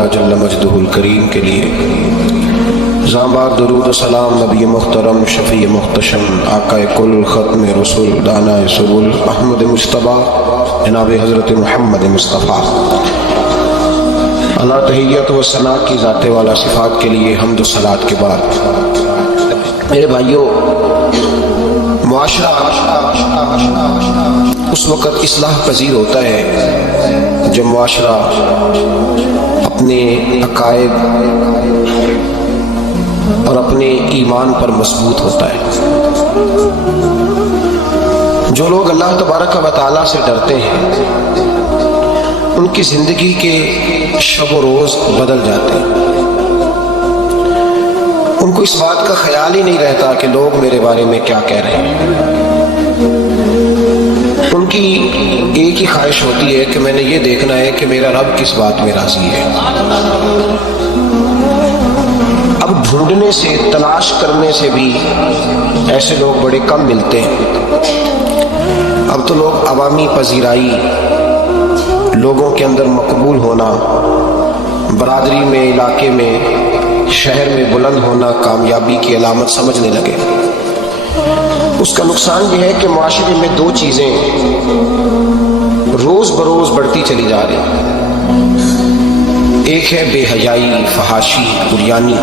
ताला जल्ल मजदुहुल करीम के लिए ज़ाबाद दरूद व सलाम नबी मुहतरम शफ़ी मुहतशम आक़ाए कुल ख़त्म रसूल दाना सुबुल अहमद मुश्तबा जनाब हज़रत मुहम्मद मुस्तफ़ा अला तहियत व सना की ज़ाते वाला सिफ़ात के लिए हम्द व सलात के बाद मेरे भाइयों, मुआशरा उस वक़्त इस्लाह पजीर होता है जब मुआशरा अपने अकायद और अपने ईमान पर मजबूत होता है। जो लोग अल्लाह तबारक व तआला से डरते हैं उनकी ज़िंदगी के शब व रोज़ बदल जाते हैं। उनको इस बात का ख्याल ही नहीं रहता कि लोग मेरे बारे में क्या कह रहे हैं। उनकी एक ही ख्वाहिश होती है कि मैंने ये देखना है कि मेरा रब किस बात में राज़ी है। अब ढूंढने से, तलाश करने से भी ऐसे लोग बड़े कम मिलते हैं। अब तो लोग अवामी पजीराई, लोगों के अंदर मकबूल होना, बरादरी में, इलाके में, शहर में बुलंद होना कामयाबी की अलामत समझने लगे। उसका नुकसान यह है कि माशरे में दो चीज़ें रोज़ बरोज़ बढ़ती चली जा रही। एक है बेहयाई, फहाशी, कुरियानी।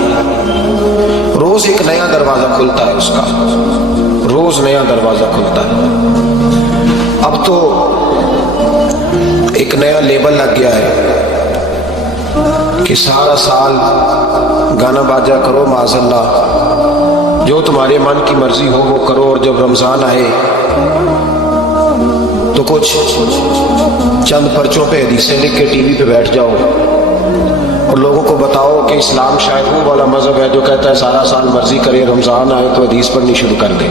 रोज़ एक नया दरवाज़ा खुलता है उसका, रोज़ नया दरवाज़ा खुलता है। अब तो एक नया लेबल लग गया है कि सारा साल गाना बाजा करो, माज़अल्लाह, जो तुम्हारे मन की मर्जी हो वो करो, और जब रमज़ान आए तो कुछ चंद पर्चों पे हदीसें लिख के टीवी पे बैठ जाओ और लोगों को बताओ कि इस्लाम शायद वो वाला मज़हब है जो कहता है सारा साल मर्जी करे, रमज़ान आए तो हदीस पढ़नी शुरू कर दे,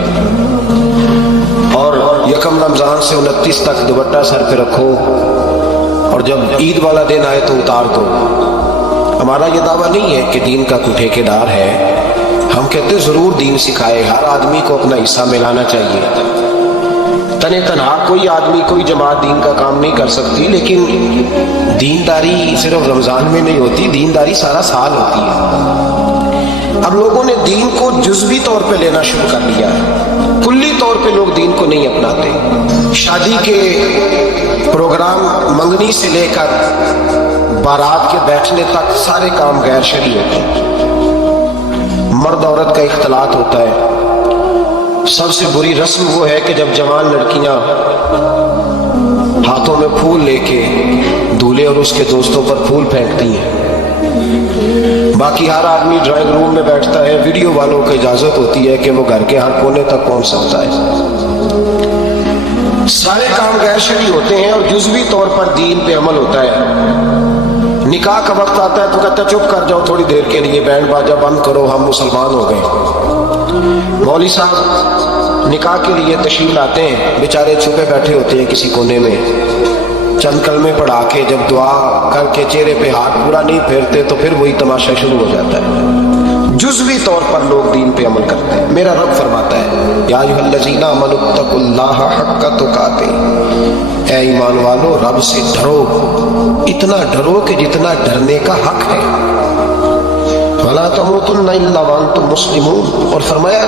और यकम रमज़ान से 29 तक दुपट्टा सर पे रखो, और जब ईद वाला दिन आए तो उतार दो। हमारा ये दावा नहीं है कि दीन का कोई ठेकेदार है। हम कहते ज़रूर दीन सिखाए, हर आदमी को अपना हिस्सा मिलाना चाहिए। तने तनहा कोई आदमी, कोई जमात दीन का काम नहीं कर सकती, लेकिन दीनदारी सिर्फ रमज़ान में नहीं होती, दीनदारी सारा साल होती है। अब लोगों ने दीन को जुज़वी तौर पे लेना शुरू कर लिया है, कुल्ली तौर पे लोग दीन को नहीं अपनाते। शादी के प्रोग्राम, मंगनी से लेकर बारात के बैठने तक सारे काम गैर शरई होते हैं। मर्द औरत का इख्तलात होता है। सबसे बुरी रस्म वो है कि जब जवान लड़कियां हाथों में फूल लेके दूल्हे और उसके दोस्तों पर फूल फेंकती हैं। बाकी हर आदमी ड्राइंग रूम में बैठता है। वीडियो वालों को इजाजत होती है कि वो घर के हर कोने तक पहुंच सकता है। सारे काम गैर शरई होते हैं और जुज़वी तौर पर दीन पे अमल होता है। निकाह का वक्त आता है तो कहता है चुप कर जाओ थोड़ी देर के लिए, बैंड बाजा बंद करो, हम मुसलमान हो गए। मौलवी साहब निकाह के लिए तशरीफ लाते हैं, बेचारे छुपे बैठे होते हैं किसी कोने में। चंद कलमे पढ़ा के जब दुआ करके चेहरे पे हाथ पूरा नहीं फेरते तो फिर वही तमाशा शुरू हो जाता है। जुज़वी तौर पर लोग दीन पे अमल करते हैं। मेरा रब फरमाता है या अय्युहल्लज़ीना आमनुत्तकुल्लाह हक्का तुकातिह, ऐ ईमान वालो रब से डरो, इतना डरो कि जितना डरने का हक है। वला तमूतुन्ना इल्ला व अंतुम मुस्लिमून, और फरमाया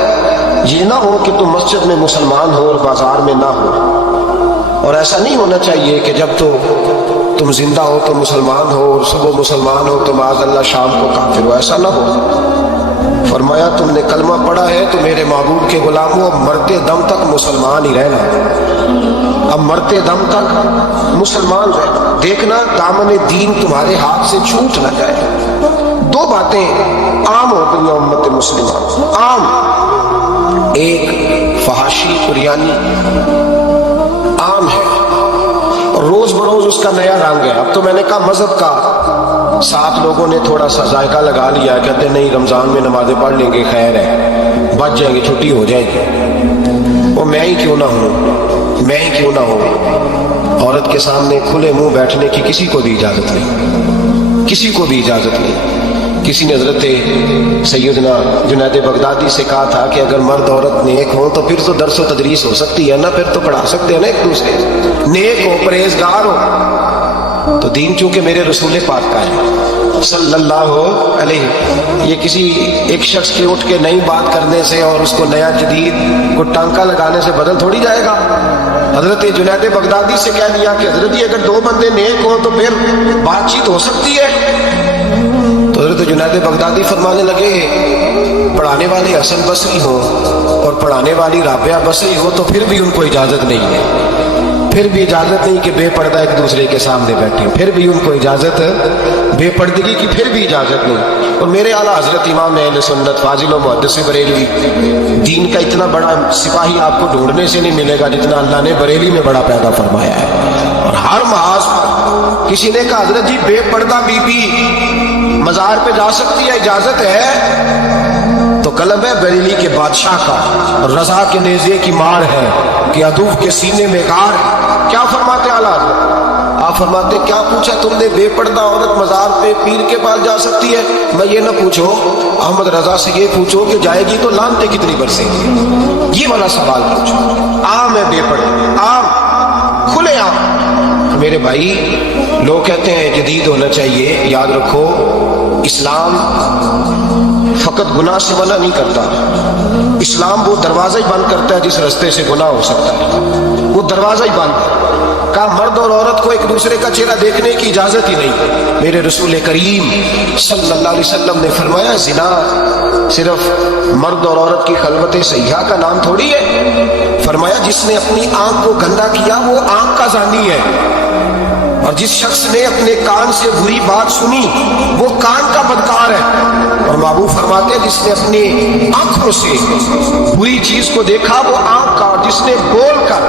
ये ना हो कि तुम मस्जिद में मुसलमान हो और बाजार में ना हो। और ऐसा नहीं होना चाहिए कि जब तो तुम जिंदा हो तो मुसलमान हो और सुबह मुसलमान हो तो माज़अल्लाह शाम को काफिर हो, ऐसा ना हो। फरमाया तुमने कलमा पढ़ा है तो मेरे महबूब के गुलामों अब मरते दम तक मुसलमान ही रहना, अब मरते दम तक मुसलमान रहना। देखना दामन दीन तुम्हारे हाथ से छूट ना जाए। दो बातें आम हो गई उम्मत मुस्लिम आम, एक फहाशी कुरियानी आम है और रोज बरोज उसका नया रंग है। अब तो मैंने कहा मजहब का साथ लोगों ने थोड़ा सा जायका लगा लिया, कहते नहीं रमजान में नमाजें पढ़ लेंगे, खैर है, बच जाएंगे, छुट्टी हो जाएगी। वो मैं ही क्यों ना हूँ, मैं ही क्यों ना हूँ। औरत के सामने खुले मुंह बैठने की किसी को भी इजाजत नहीं, किसी को भी इजाजत नहीं। किसी ने हज़रत सैयदना जुनैद बगदादी से कहा था कि अगर मर्द औरत नेक हो तो फिर तो दर्स व तदरीस हो सकती है ना, फिर तो पढ़ा सकते हैं ना एक दूसरे, नेक हो, परहेजगार हो। तो दीन चूंकि मेरे रसूल पाक का है सल्लल्लाहु अलैहि। ये किसी एक शख्स के उठ के नई बात करने से और उसको नया जदीद को टांका लगाने से बदल थोड़ी जाएगा। हजरत जुनैद बगदादी से कह दिया कि हजरत जी अगर दो बंदे नेक हो तो फिर बातचीत हो सकती है। तो हजरत जुनैद बगदादी फरमाने लगे पढ़ाने वाले हसन बसरी हो और पढ़ाने वाली राबिया बसरी हो तो फिर भी उनको इजाजत नहीं है, फिर भी इजाजत नहीं कि बेपर्दा एक दूसरे के सामने बैठे, फिर भी उनको इजाजत, बेपर्दगी की फिर भी इजाजत नहीं। और मेरे आला हजरत इमाम अहले सुन्नत फाजिल व मुहद्दिस बरेलवी, दीन का इतना बड़ा सिपाही आपको ढूंढने से नहीं मिलेगा जितना अल्लाह ने बरेली में बड़ा पैदा फरमाया है। और हर महाज पर किसी ने कहा हजरत जी बेपर्दा बीबी मजार पे जा सकती है, इजाजत है, तो कलम है बरेली के बादशाह का, रजा के नेज़े की मार है कि अदूफ के सीने में गार। क्या फरमाते आला हज़रत? आप फरमाते क्या पूछा तुमने, बेपर्दा औरत मजार पे पीर के पास जा सकती है? मैं ये ना पूछो, अहमद रजा से ये पूछो कि जाएगी तो लानते कितनी बरसेंगी, ये वाला सवाल पूछो। आम है बेपर्दा, आम, खुले आम। मेरे भाई लोग कहते हैं जदीद होना चाहिए, याद रखो इस्लाम फकत गुनाह से मना नहीं करता, इस्लाम वो दरवाजा ही बंद करता है जिस रास्ते से गुनाह हो सकता है, वो दरवाजा ही बंद। कहा मर्द और औरत को एक दूसरे का चेहरा देखने की इजाजत ही नहीं। मेरे रसूल करीम सल्लल्लाहु अलैहि वसल्लम ने फरमाया जिना सिर्फ मर्द और औरत की खलवत सहिया का नाम थोड़ी है। फरमाया जिसने अपनी आंख को गंदा किया वो आंख का जानी है, और जिस शख्स ने अपने कान से बुरी बात सुनी वो कान का बदकार है। और महबूब फरमाते हैं जिसने अपनी आंखों से बुरी चीज को देखा वो आंख का, और जिसने बोल कर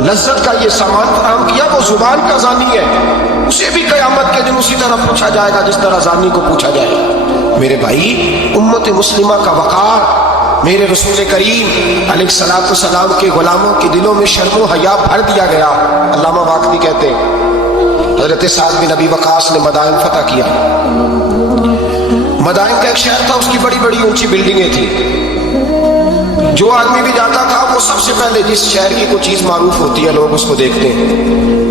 लज्जत का ये सामान फराहम किया वो जुबान का जानी है। उसे भी क़यामत के दिन उसी तरह पूछा जाएगा जिस तरह जानी को पूछा जाएगा। मेरे भाई उम्मत मुस्लिमा का वक़ार मेरे रसूल करीम अलैहिस्सलातु वस्सलाम के गुलामों के दिलों में शर्म व हया भर दिया गया। अल्लामा वाक़दी कहते हैं हजरत साद बिन अबी वक़ास ने मदाइन फतह किया। मदाइन का एक शहर था, उसकी बड़ी बड़ी ऊंची बिल्डिंगें थी। जो आदमी भी जाता था वो सबसे पहले जिस शहर की कोई चीज मारूफ होती है लोग उसको देखते हैं।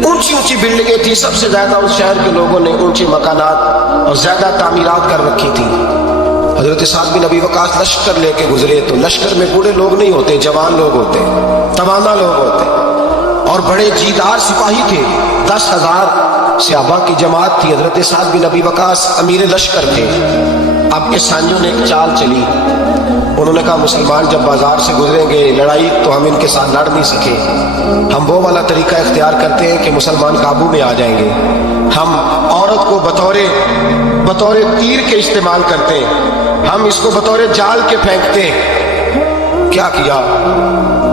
ऊंची ऊंची बिल्डिंगें थी, सबसे ज्यादा उस शहर के लोगों ने ऊंचे मकानात और ज्यादा तामीरात कर रखी थी। हजरत साद बिन अबी वक़ास लश्कर लेके गुजरे तो लश्कर में बूढ़े लोग नहीं होते, जवान लोग होते, तवाना लोग होते, और बड़े जीदार सिपाही थे। 10,000 सहाबा की जमात थी। हजरत साद बिन अबी वक़ास अमीर लश्कर थे। अब के सानियों ने एक चाल चली, उन्होंने कहा मुसलमान जब बाजार से गुजरेंगे लड़ाई तो हम इनके साथ लड़ नहीं सके, हम वो वाला तरीका इख्तियार करते हैं कि मुसलमान काबू में आ जाएंगे। हम औरत को बतौर तीर के इस्तेमाल करते हैं, हम इसको बतौर जाल के फेंकते हैं। क्या किया,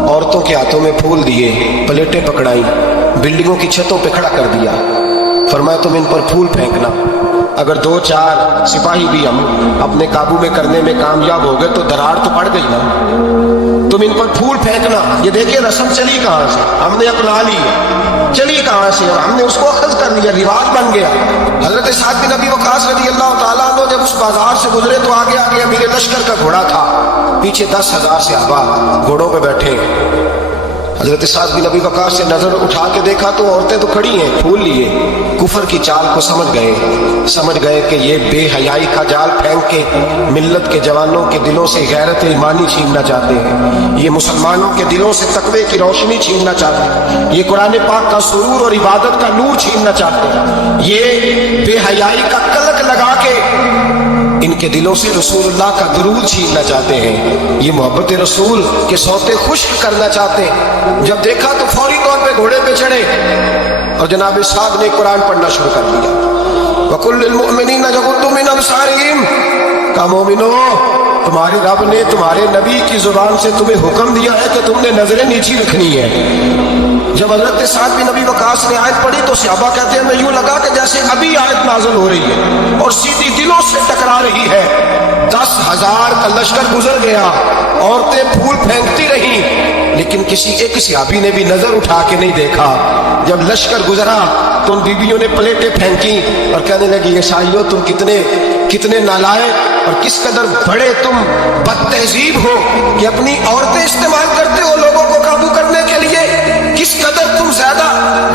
औरतों के हाथों में फूल दिए, प्लेटें पकड़ाई, बिल्डिंगों की छतों पे खड़ा कर दिया। फरमाया तुम इन पर फूल फेंकना, अगर 2-4 सिपाही भी हम अपने काबू में करने में कामयाब हो गए तो दरार तो पड़ गई ना, तुम इन पर फूल फेंकना। ये देखिए रस्म चली कहाँ से, हमने अपना ली, चली कहाँ से, और हमने उसको अखज़ कर लिया, रिवाज बन गया। हजरत साद बिन अबी वक़ास रज़ियल्लाहु ताला अन्हु जब उस बाजार से गुजरे तो आगे आगे अमीर लश्कर का घोड़ा था, पीछे 10,000 सहाबा घोड़ों पे बैठे। हजरत साद बिन अबी वक़ास से नजर उठा के देखा तो औरतें तो खड़ी हैं, फूल लिए। कुफर की चाल को समझ गए कि ये बेहयाई का जाल फेंक के मिल्लत के जवानों के दिलों से गैरत ईमानी छीनना चाहते हैं, ये मुसलमानों के दिलों से तकवे की रोशनी छीनना चाहते हैं, ये कुरान पाक का सुरूर और इबादत का नूर छीनना चाहते हैं, ये बेहयाई का कलक लगा के इनके दिलों से रसूलुल्लाह का दुरूद छीनना चाहते हैं, ये मोहब्बत रसूल के सौते खुश्क करना चाहते हैं। जब देखा तो फौरी तौर पे घोड़े पे चढ़े और जनाब साहब ने कुरान पढ़ना शुरू कर दिया। वकुल लिल मुमिनीना यगुद्दू मिन अबसारिहिम, का मोमिनो तुम्हारे रब ने तुम्हारे नबी की जुबान से तुम्हें हुक्म दिया है कि तुमने नजरें नीची रखनी है। जब हजरत साद बिन अबी वक़ास ने आयत पढ़ी तो सहाबा कहते हैं मैं यूं लगा कि जैसे अभी आयत नाज़िल हो रही है और सीधी दिलों से टकरा रही है। 10,000 का लश्कर गुजर गया, औरतें फूल फेंकती रहीं, लेकिन किसी एक सहाबी ने भी नजर उठा के नहीं देखा। जब लश्कर गुजरा तो उन बीबियों ने प्लेटें फेंकी और कहने लगी ईसाइयों तुम कितने नालायक और किस कदर बड़े तुम बदतहजीब हो कि अपनी औरतें इस्तेमाल करते हो लोगों को काबू करने के लिए, किस कदर तुम ज्यादा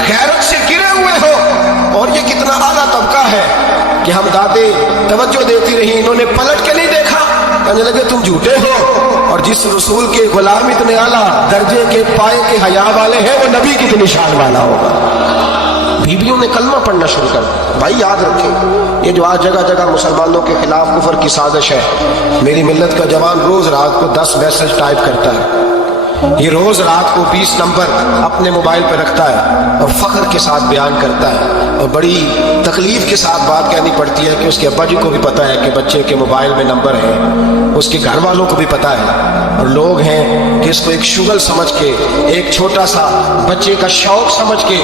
गैरत से गिरे हुए हो। और ये कितना आला तबका है कि हमदादे तवज्जो देती रही, इन्होंने पलट के नहीं देखा। कहने लगे तुम झूठे हो, और जिस रसूल के गुलाम इतने आला दर्जे के पाए के हया वाले हैं वो नबी कितनी शान वाला होगा। बीवियों ने कलमा पढ़ना शुरू कर दिया। भाई याद रखें, ये जो आज जगह जगह मुसलमानों के खिलाफ कुफर की साजिश है, मेरी मिल्लत का जवान रोज रात को 10 मैसेज टाइप करता है, ये रोज रात को 20 नंबर अपने मोबाइल पर रखता है और फख्र के साथ बयान करता है, और बड़ी तकलीफ के साथ बात कहनी पड़ती है कि उसके अब्बा जी को भी पता है कि बच्चे के मोबाइल में नंबर है, उसके घर वालों को भी पता है, और लोग हैं कि इसको एक शुगल समझ के, एक छोटा सा बच्चे का शौक समझ के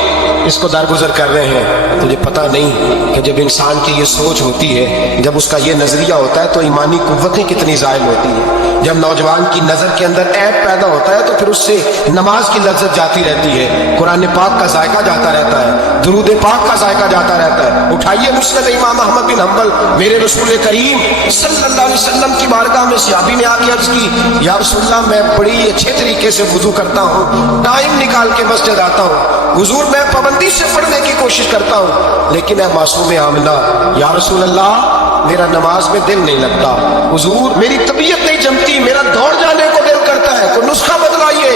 इसको दरगुजर कर रहे हैं। तुझे पता नहीं कि जब इंसान की ये सोच होती है, जब उसका ये नजरिया होता है, तो ईमानी कुव्वतें कितनी ज़ायल होती है। जब नौजवान की नजर के अंदर ऐब पैदा होता है तो फिर उससे नमाज की लज्जत जाती रहती है, कुरान पाक का जायका जाता रहता है, दुरूद पाक का जायका जाता रहता है। उठाइए मुस्नद इमाम अहमद बिन हंबल, मेरे रसूल करीम सल्लल्लाहु अलैहि वसल्लम की बारगाह में सहाबी ने आके अर्ज की, या रसूलल्लाह मैं बड़ी अच्छे तरीके से वुजू करता हूँ, टाइम निकाल के मस्जिद आता हूँ, हुजूर मैं पाबंदी से पढ़ने की कोशिश करता हूँ, लेकिन है मासूम आमिना, या रसूल अल्लाह मेरा नमाज में दिल नहीं लगता, हुजूर मेरी तबीयत नहीं जमती, मेरा दौड़ जाने को दिल करता है, कोई नुस्खा बतलाइए।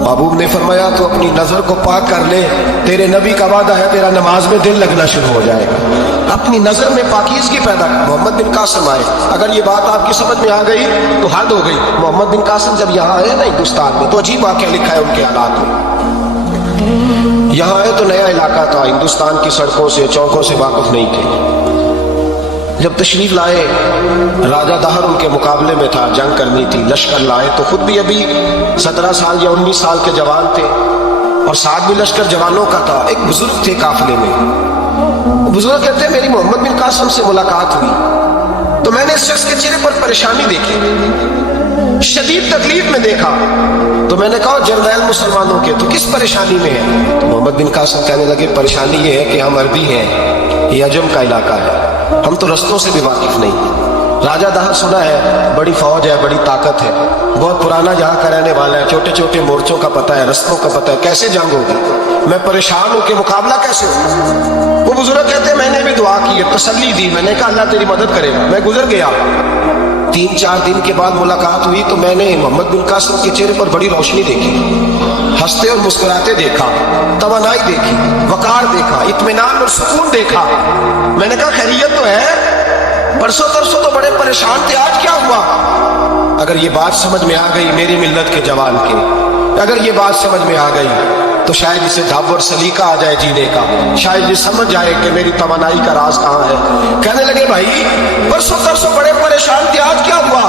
महबूब ने फरमाया तो अपनी नजर को पाक कर ले, तेरे नबी का वादा है तेरा नमाज में दिल लगना शुरू हो जाएगा। अपनी नजर में पाकीज़गी पैदा। मोहम्मद बिन कासिम आए, अगर ये बात आपकी समझ में आ गई तो हद हो गई। मोहम्मद बिन कासिम जब यहाँ आए ना हिंदुस्तान में, तो अजीब वाक़या लिखा है उनके हालात में। यहाँ आए तो नया इलाका था, हिंदुस्तान की सड़कों से चौकों से वाकिफ नहीं थे। जब तशरीफ लाए, राजा दहर उनके मुकाबले में था, जंग करनी थी, लश्कर लाए, तो खुद भी अभी 17 साल या 19 साल के जवान थे, और साथ भी लश्कर जवानों का था। एक बुजुर्ग थे काफिले में, बुजुर्ग कहते हैं मेरी मोहम्मद बिन कासिम से मुलाकात हुई तो मैंने इस शख्स के चेहरे पर परेशानी देखी, शदीद तकलीफ में देखा, तो मैंने कहा जर्नैल मुसलमानों के, तो किस परेशानी में है? तो मोहम्मद बिन कासिम कहने लगे परेशानी ये है कि हम अरबी हैं, ये अजम का इलाका है, हम तो रस्तों से भी वाकिफ नहीं। राजा दहर सुना है, बड़ी फौज है, बड़ी ताकत है, बहुत पुराना यहाँ का रहने वाला है, छोटे छोटे मोर्चों का पता है, रस्तों का पता है, कैसे जंग होगी, मैं परेशान हूँ कि मुकाबला कैसे होगा। वो बुजुर्ग कहते हैं मैंने भी दुआ की, तसल्ली दी, मैंने कहा अल्लाह तेरी मदद करेगा। मैं गुजर गया, 3-4 दिन के बाद मुलाकात हुई तो मैंने मोहम्मद बिन कासिम के चेहरे पर बड़ी रोशनी देखी, हंसते और मुस्कुराते देखा, तवानाई देखी, वकार देखा, इत्मीनान और सुकून देखा। मैंने कहा खैरियत तो है, परसों तरसों तो बड़े परेशान थे, आज क्या हुआ? अगर ये बात समझ में आ गई मेरी मिल्लत के जवान के, अगर ये बात समझ में आ गई तो शायद इसे ढब और सलीका आ जाए जीने का, शायद ये समझ जाए कि मेरी तमन्नाई का राज कहाँ है। कहने लगे भाई परसों तरसों बड़े परेशान थे, आज क्या हुआ?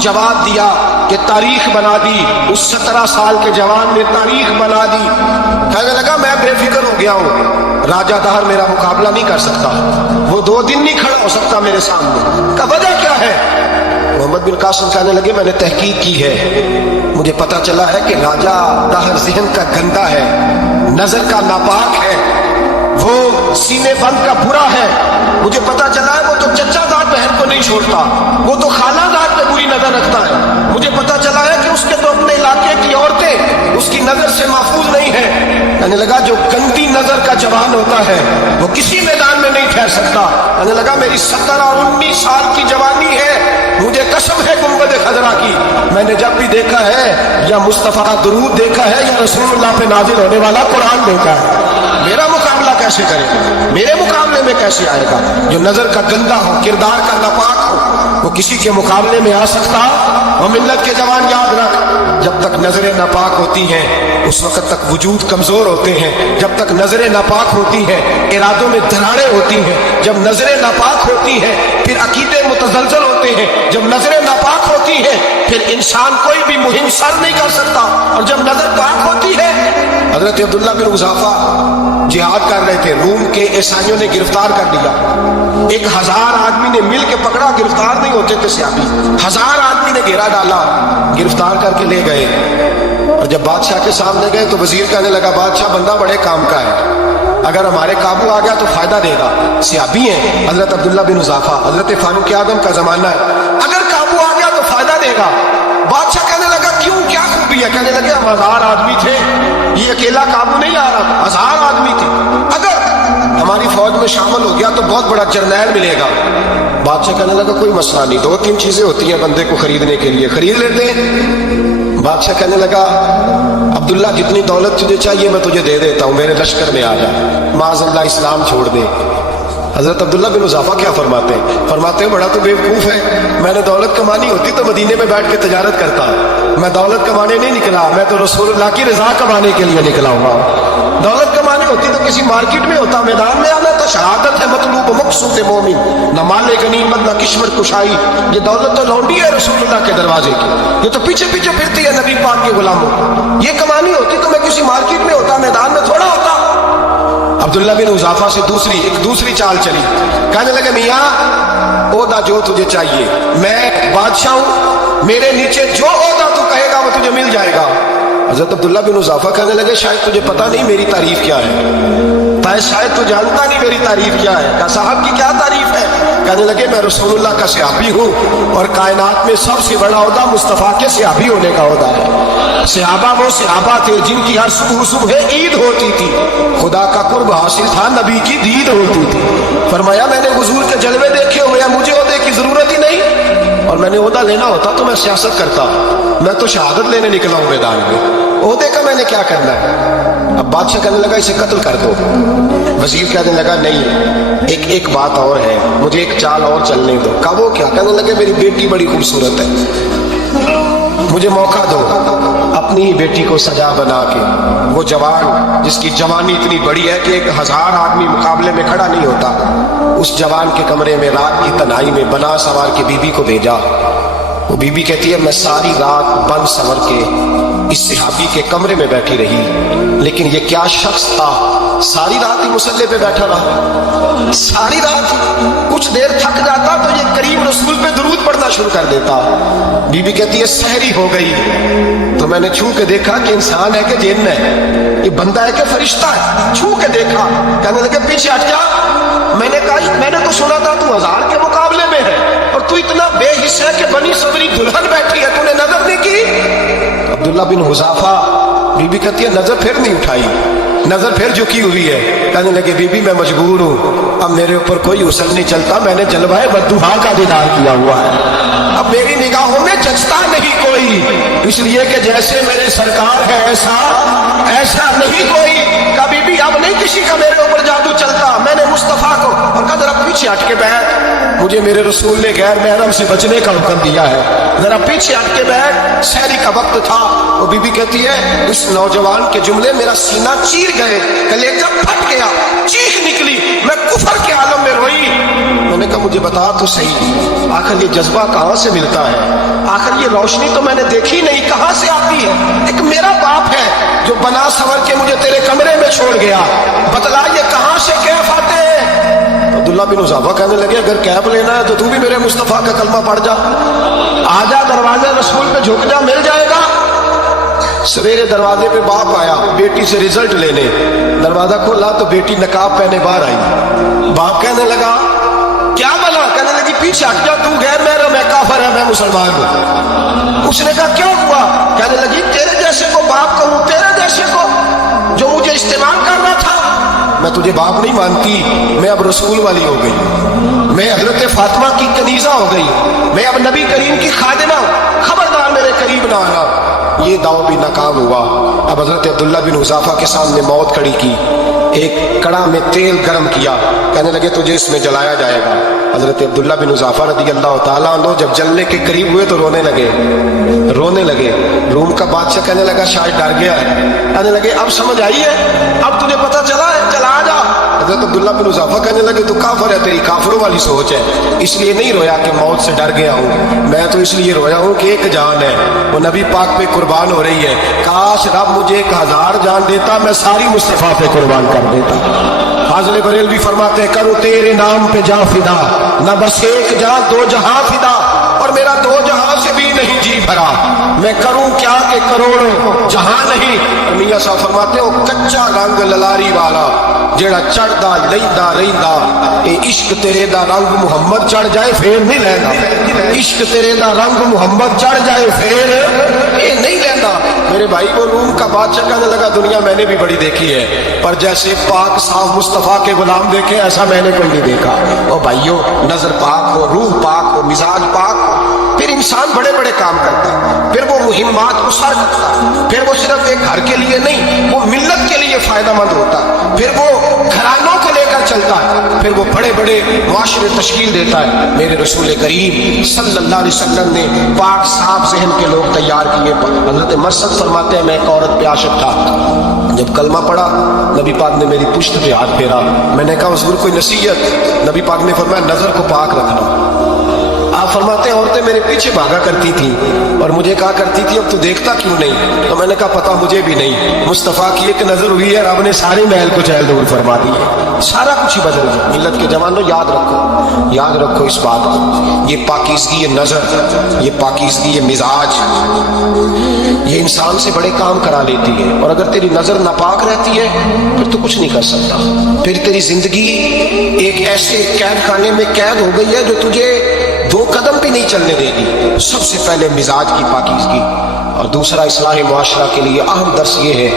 जवाब दिया कि तारीख बना दी, उस 17 साल के जवान ने तारीख बना दी। कहने लगा मैं बेफिक्र हो गया हूँ, राजा दहर मेरा मुकाबला नहीं कर सकता, वो 2 दिन नहीं खड़ा हो सकता मेरे सामने। का वजह क्या है? मोहम्मद बिन कासिम कहने लगे मैंने तहकीक की है, मुझे पता चला है कि राजा दहर ज़हन का गंदा है, नजर का नापाक है, वो सीने बंद का बुरा है। मुझे पता चला है वो तो चचादार बहन को नहीं छोड़ता, वो तो खालादार पे बुरी नजर रखता है। मुझे पता चला है कि उसके तो अपने इलाके की औरतें उसकी नजर से महफूज नहीं है। कहने लगा जो गंदी नजर का जवान होता है वो किसी मैदान में नहीं ठहर सकता। कहने लगा मेरी 17 और 19 साल की जवानी है, मुझे कसम है गुंबद खजरा की, मैंने जब भी देखा है या मुस्तफा का दुरूद देखा है या रसूलुल्लाह पे नाजिल होने वाला कुरान देखा है। मेरा मुकाबला कैसे करेगा? मेरे मुकाबले में कैसे आएगा? जो नजर का गंदा हो, किरदार का नापाक हो, वो किसी के मुकाबले में आ सकता? और मिल्लत के जवान याद रख, जब तक नजरें नापाक होती हैं उस वक्त तक वजूद कमजोर होते हैं। जब तक नजरें नापाक होती हैं इरादों में दरारें होती हैं। जब नजरें नापाक होती हैं फिर अकीदे मुतजलजल होते हैं। जब नजरें नापाक होती हैं फिर इंसान कोई भी मुहिम सर नहीं कर सकता। और जब नजर पाक होती है, हजरत अब्दुल्लाह बिन हुज़ाफा जिहाद कर रहे थे, रूम के ईसाइयों ने गिरफ्तार कर लिया, 1000 आदमी ने मिल के पकड़ा, गिरफ्तार नहीं होते थे सहाबी, 1000 आदमी ने घेरा डाला, गिरफ्तार करके ले गए। और जब बादशाह के सामने गए तो वजीर कहने लगा बादशाह बंदा बड़े काम का है, अगर हमारे काबू आ गया तो फायदा देगा। सहाबी हैं हजरत अब्दुल्लाह बिन हुज़ाफा, हजरत फारूक आज़म का जमाना है, अगर काबू आ गया तो फायदा देगा। बादशाह कहने लगा क्यों, क्या खूबी है? कहने लगे हम 1000 आदमी थे, ये अकेला काबू नहीं आ रहा, 1000 आदमी थे, अगर ہماری فوج میں شامل ہو گیا تو بہت بڑا جرنیل ملے گا۔ بادشاہ کہنے لگا کوئی مسئلہ نہیں، 2-3 چیزیں ہوتی ہیں بندے کو خریدنے کے لیے، خرید لیتے ہیں۔ بادشاہ کہنے لگا عبداللہ جتنی دولت تجھے چاہیے میں تجھے دے دیتا ہوں، میرے لشکر میں آ جا، معاذ اللہ اسلام چھوڑ دے۔ حضرت عبداللہ بن حذافہ کیا فرماتے ہیں؟ فرماتے ہیں بڑا تو بیوقوف ہے، میں نے دولت کمانی ہوتی تو مدینے میں بیٹھ کے تجارت کرتا، میں دولت کمانے نہیں نکلا، میں تو رسول اللہ کی رضا کمانے کے لیے نکلا ہوا۔ دولت کمانی ہوتی تو کسی مارکیٹ میں ہوتا، میدان میں آنا تو شہادت ہے مطلوب مقصود مومن، نہ مال غنیمت نہ کشمر کشائی، یہ دولت تو لونڈی ہے رسول اللہ کے دروازے کی، یہ تو پیچھے پیچھے پھرتی ہے نبی پاک کے غلاموں، یہ کمانی ہوتی تو میں کسی مارکیٹ میں ہوتا، میدان میں تھوڑا ہوتا۔ عبداللہ بن حذافہ سے دوسری چال چلی، کہنے لگے میاں عہدہ جو تجھے چاہیے، میں بادشاہ ہوں، میرے نیچے جو عہدہ تو کہے گا وہ تجھے مل جائے گا۔ حضرت عبداللہ بن حذافہ کہنے لگے شاید تجھے پتہ نہیں میری تعریف کیا ہے، شاید تو جانتا نہیں میری تعریف کیا ہے۔ کہا صاحب کی کیا تعریف ہے؟ کہنے لگے میں رسول اللہ کا صحابی ہوں اور کائنات میں سب سے بڑا عہدہ مصطفیٰ کے صحابی ہونے کا عہدہ ہے۔ صحابہ وہ صحابہ تھے جن کی ہر صبح عید ہوتی تھی، خدا کا قرب حاصل تھا، نبی کی دید ہوتی تھی۔ فرمایا میں نے حضور کے جلوے دیکھے ہوئے ہیں، مجھے عہدے کی ضرورت ہی نہیں، اور میں نے عہدہ لینا ہوتا تو میں سیاست کرتا، میں تو شہادت لینے نکلا ہوں میدان میں، عہدے کا میں نے کیا کرنا ہے۔ اب بادشاہ کہنے لگا اسے قتل کر دو، وزیر کہنے لگا نہیں ایک بات اور ہے، مجھے ایک چال اور چلنے دو۔ کہا وہ کیا؟ کہنے لگے میری بیٹی بڑی خوبصورت ہے، مجھے موقع دو اپنی ہی بیٹی کو سجا بنا کے، وہ جوان جس کی جوانی اتنی بڑی ہے کہ 1000 آدمی مقابلے میں کھڑا نہیں ہوتا، اس جوان کے کمرے میں رات کی تنہائی میں بنا سوار کے بی بی کو بھیجا۔ وہ بی بی کہتی ہے میں ساری رات بن سور کے اس صحابی کے کمرے میں بیٹھی رہی، لیکن یہ کیا شخص تھا، ساری رات ہی مسلح پہ بیٹھا رہا، ساری رات کچھ دیر تھک جاتا تو یہ کریم رسول پہ درود پڑھنا شروع کر دیتا۔ بی بی کہتی ہے سحری ہو گئی تو میں نے چھو کے دیکھا کہ انسان ہے کہ جن ہے، یہ بندہ ہے کہ فرشتہ ہے، چھو کے دیکھا۔ کہنے لگے پیچھے ہٹ جا، میں نے کہا میں نے تو سنا تھا تو 1000 کے مقابلے میں ہے اور تو اتنا بے حس ہے کہ بنی صبری دلہن بیٹھی ہے، تو نے نظر نہیں کی۔ عبداللہ بن حذافہ، بی بی کہتی ہے نظر پھر نہیں اٹھائی، نظر پھر جھکی ہوئی ہے۔ کہنے لگے بی بی میں مجبور ہوں، اب میرے اوپر کوئی غسل نہیں چلتا، میں نے جلوہ بدوحا کا دیدار کیا ہوا ہے، اب میری نگاہوں میں جچتا نہیں کوئی، اس لیے کہ جیسے میرے سرکار ہے ایسا نہیں کوئی۔ کبھی بھی اب نہیں کسی کا میرے اوپر جادو چلتا، میں نے مصطفیٰ کو، اور کہا ذرا پیچھے ہٹ کے بیٹھ، مجھے میرے رسول نے غیر محرم سے بچنے کا حکم دیا ہے، ذرا پیچھے ہٹ کے بیٹھ، سحری کا وقت تھا۔ وہ بی بی کہتی ہے اس نوجوان کے جملے میرا سینہ چیر گئے، کلیجہ پھٹ گیا، چیخ نکلی، میں کفر کے عالم میں روئی۔ میں نے کہا مجھے بتا تو صحیح، آخر یہ جذبہ کہاں سے ملتا ہے، آخر یہ روشنی تو میں نے دیکھی نہیں، کہاں سے آتی ہے؟ ایک میرا باپ ہے جو بنا سور کے مجھے تیرے کمرے میں چھوڑ گیا، بتلا یہ کہاں سے کیف آتے ہیں؟ عبداللہ بن حذافہ کہنے لگے اگر کیف لینا ہے تو بھی میرے مصطفیٰ کا کلمہ پڑھ جا، آ جا دروازے رسول پہ جھک جا، مل جائے گا۔ سویرے دروازے پہ باپ آیا بیٹی سے رزلٹ لینے، دروازہ کھولا تو بیٹی نقاب پہنے باہر آئی۔ باپ کہنے لگا کیا بنا؟ کہنے لگی پیچھے ہٹ جا، تو غیر محرم ہے، کافر ہے، میں مسلمان ہوں۔ اس نے کہا کیوں ہوا؟ کہنے لگی تیرے جیسے کو باپ کہوں، تیرے جیسے کو جو مجھے استعمال کر رہا تھا، میں تجھے باپ نہیں مانتی، میں اب رسول والی ہو گئی، میں حضرت فاطمہ کی کنیزہ ہو گئی، میں اب نبی کریم کی خادمہ ہوں، خبردار میرے قریب نہ آنا۔ یہ داؤ بھی ناکام ہوا۔ اب حضرت عبداللہ بن حذافہ کے سامنے موت کھڑی کی، ایک کڑا میں تیل گرم کیا، کہنے لگے تجھے اس میں جلایا جائے گا۔ حضرت عبداللہ بن حذافہ رضی اللہ تعالیٰ عنہ جب جلنے کے قریب ہوئے تو رونے لگے۔ روم کا بادشاہ کہنے لگا شاید ڈر گیا ہے، کہنے لگے اب سمجھ آئی ہے، اب تجھے پتہ چلا ہے، چلا آ جا۔ حضرت عبداللہ بن حذافہ کہنے لگے تو کافر ہے، تیری کافروں والی سوچ ہے، اس لیے نہیں رویا کہ موت سے ڈر گیا ہوں، میں تو اس لیے رویا ہوں کہ ایک جان ہے وہ نبی پاک پہ قربان ہو رہی ہے، کاش رب مجھے 1000 جان دیتا، میں ساری مصطفیٰ پہ قربان کر دیتا۔ فاضل بریلوی فرماتے ہیں کرو تیرے نام پہ جاں فدا، نہ بس ایک جاں 2 جہاں فدا، اور میرا 2 جہاں سے بھی نہیں جی بھرا، میں کروں کیا کہ کروڑوں جہاں نہیں۔ میاں صاحب فرماتے ہیں وہ کچا رنگ للاری والا جیڑا چڑھدا لیندا رہندا، اے عشق تیرے دا رنگ محمد چڑھ جائے پھر نہیں لیندا، عشق تیرے دا رنگ محمد چڑھ جائے پھر اے نہیں لیندا۔ میرے भाई वो रूम का बादशाह कहने लगा दुनिया मैंने भी बड़ी देखी है, पर जैसे पाक साफ मुस्तफ़ा के गुलाम देखे ऐसा मैंने कोई नहीं देखा। ओ भाइयों, नजर पाक हो, रूह पाक हो, मिजाज पाक हो, फिर इंसान बड़े बड़े काम करता है, फिर वो मुहिम्मात को सर करता है, फिर वो सिर्फ एक घर के लिए नहीं, वो मिल्लत के लिए फायदेमंद होता है, फिर वो घरानों को लेकर चलता है, फिर वो बड़े बड़े मुआशरे तश्कील देता है। मेरे रसूल करीम सल्लल्लाहु अलैहि वसल्लम ने पाक साफ ज़हन के लोग तैयार किए। हज़रत मरसद फरमाते हैं मैं एक औरत पे आशिक था, जब कलमा पढ़ा नबी पाक ने मेरी पुश्त पे हाथ फेरा, मैंने कहा हुज़ूर कोई नसीहत? नबी पाक ने फरमाया नजर को पाक रखना। आप फरमाते हैं औरतें मेरे पीछे भागा करती थी और मुझे कहा करती थी अब तू देखता क्यों नहीं? तो मैंने कहा पता मुझे भी नहीं, मुस्तफ़ा की एक नजर हुई है, रब ने सारे महल को चहल दूर फरमा दिए, सारा कुछ ही बदल गया। मिल्लत के जवानों याद रखो इस बात को, ये पाकीज़गी, ये नजर, ये पाकीज़गी, ये मिजाज, ये इंसान से बड़े काम करा लेती है। और अगर तेरी नजर नापाक रहती है फिर तो कुछ नहीं कर सकता, फिर तेरी जिंदगी एक ऐसे कैद खाने में कैद हो गई है जो तुझे 2 कदम भी नहीं चलने देगी। सबसे पहले मिजाज की पाकीज़गी, और दूसरा इस्लाह मुआशरा के लिए अहम दर्स ये है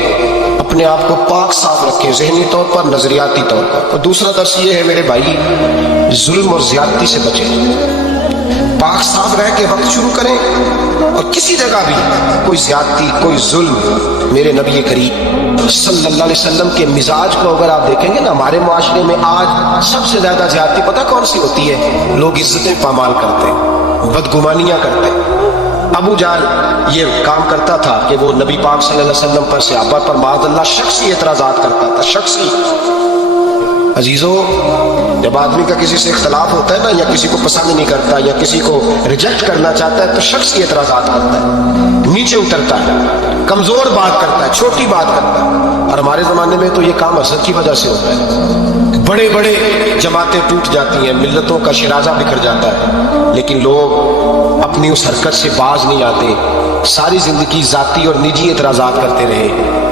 अपने आप को पाक साफ रखें, ज़हनी तौर पर, नजरियाती तौर पर। और दूसरा दर्स ये है मेरे भाई, जुल्म और ज्यादती से बचें, पाक साफ रह के वक्त शुरू करें, और किसी जगह भी कोई ज्यादती, कोई जुल्म, मेरे नबी करीम सल्लल्लाहु अलैहि वसल्लम के मिजाज को अगर आप देखेंगे ना, हमारे माशरे में आज सबसे ज्यादा ज्यादती पता कौन सी होती है? लोग इज्जतें पामाल करते हैं, बदगुमानियां करते हैं। अबू जाल ये काम करता था कि वो नबी पाक सल्लल्लाहु अलैहि वसल्लम पर, सहाबा पर माअज़ल्लाह शख्सी एतराज़ात करता था, शख्सी। अजीजों, जब आदमी का किसी से इख्तलाफ होता है ना, या किसी को पसंद नहीं करता या किसी को रिजेक्ट करना चाहता है, तो शख्सी एतराज़ात करता है, नीचे उतरता है, कमजोर बात करता है, छोटी बात करता है। और हमारे जमाने में तो ये काम हसद की वजह से होता है, बड़े बड़े जमातें टूट जाती हैं, मिल्लतों का शिराजा बिखर जाता है, लेकिन लोग अपनी उस हरकत से बाज नहीं आते, सारी जिंदगी जाती और निजी एतराज़ात करते रहे।